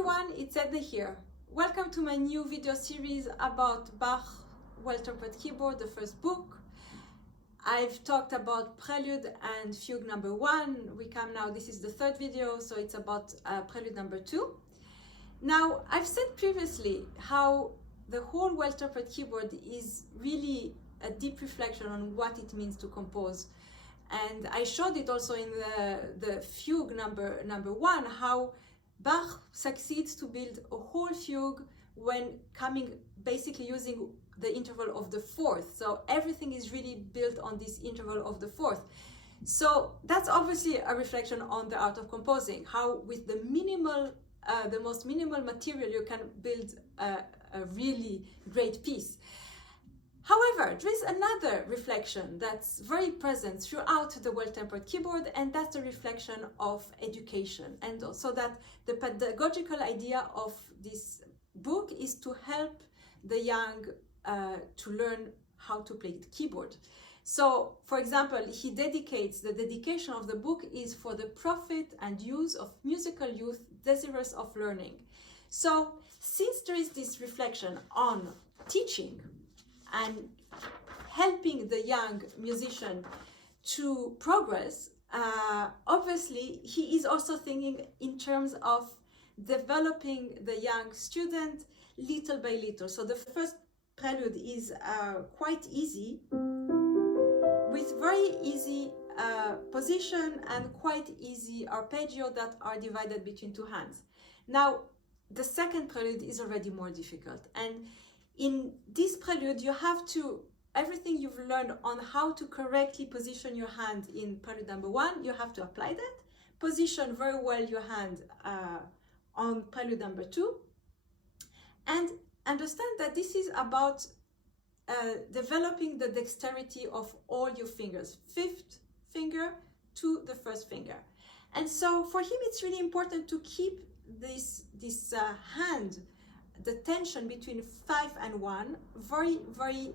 everyone, it's Edna here. Welcome to my new video series about Bach well-tempered keyboard, the first book. I've talked about Prelude and Fugue number 1. This is the third video, so it's about Prelude number 2. Now, I've said previously how the whole well-tempered keyboard is really a deep reflection on what it means to compose. And I showed it also in the Fugue number 1, how Bach succeeds to build a whole fugue when basically using the interval of the fourth. So everything is really built on this interval of the fourth. So that's obviously a reflection on the art of composing, how with the most minimal material you can build a really great piece. However, there is another reflection that's very present throughout the well-tempered keyboard, and that's a reflection of education. And also that the pedagogical idea of this book is to help the young to learn how to play the keyboard. So, for example, the dedication of the book is for the profit and use of musical youth desirous of learning. So, since there is this reflection on teaching and helping the young musician to progress, obviously he is also thinking in terms of developing the young student little by little. So the first prelude is quite easy, with very easy position and quite easy arpeggio that are divided between two hands. Now the second prelude is already more difficult, and in this prelude, you have to, everything you've learned on how to correctly position your hand in prelude number 1, you have to apply that. Position very well your hand on prelude number 2. And understand that this is about developing the dexterity of all your fingers, fifth finger to the first finger. And so for him, it's really important to keep this hand, the tension between 5 and 1, very, very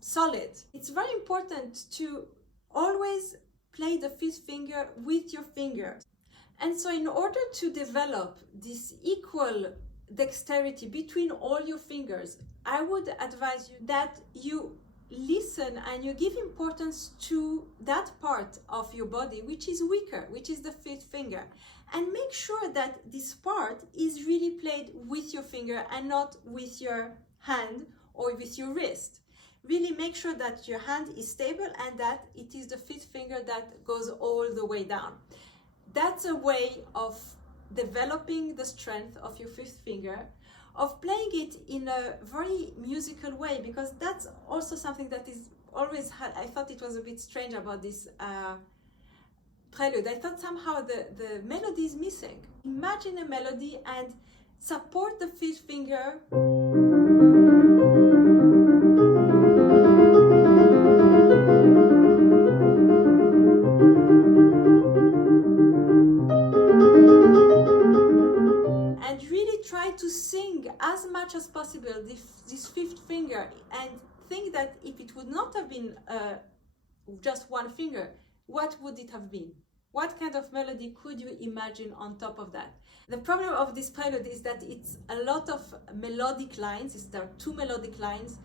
solid. It's very important to always play the fifth finger with your fingers. And so in order to develop this equal dexterity between all your fingers, I would advise you that you listen and you give importance to that part of your body which is weaker, which is the fifth finger, and make sure that this part is really played with your finger and not with your hand or with your wrist. Really make sure that your hand is stable and that it is the fifth finger that goes all the way down. That's a way of developing the strength of your fifth finger, of playing it in a very musical way, because that's also something that is always, I thought it was a bit strange about this prelude. I thought somehow the melody is missing. Imagine a melody and support the fifth finger. Try to sing as much as possible this fifth finger, and think that if it would not have been just one finger, what would it have been? What kind of melody could you imagine on top of that? The problem of this prelude is that it's a lot of melodic lines. There are 2 melodic lines,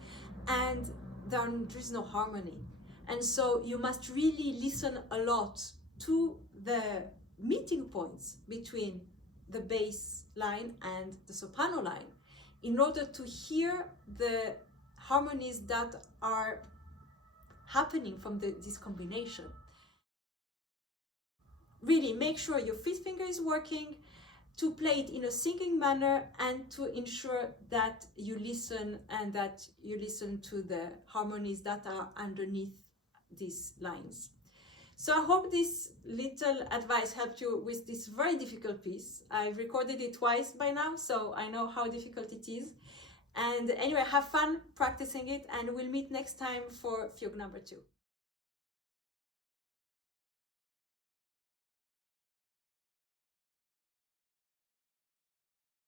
and there is no harmony. And so you must really listen a lot to the meeting points between the bass line and the soprano line in order to hear the harmonies that are happening from this combination. Really make sure your fifth finger is working, to play it in a singing manner, and to ensure that you listen to the harmonies that are underneath these lines. So I hope this little advice helped you with this very difficult piece. I've recorded it twice by now, so I know how difficult it is. And anyway, have fun practicing it, and we'll meet next time for Fugue number 2.